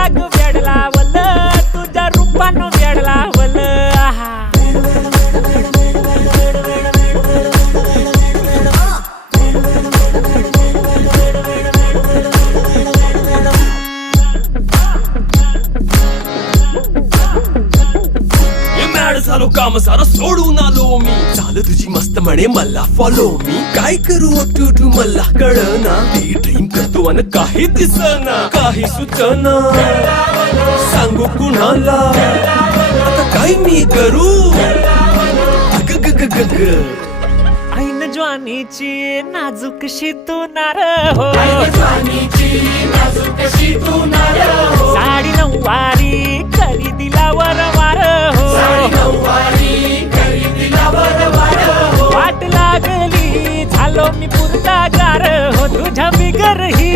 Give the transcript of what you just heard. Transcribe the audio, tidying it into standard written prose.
मला ग वेड लावलं तुझ्या रूपानं वेड लावलं आहा झालो काम सारा सोडून आलो मी झालं तुझी मस्त म्हणे मला फॉलो मी काय करू टू मला कळना ती ड्रीम करतो आणि काही दिसना काही सुचना सांगू कुणाला आता काय मी करू अग ग ग ग ग ऐन ज्वानीची नाजूकशी तू नार हो साडी नऊवारी खरेदीला वरवार हो वाट लागली झालो मी पुरता गार हो तुझ्या बिगर ही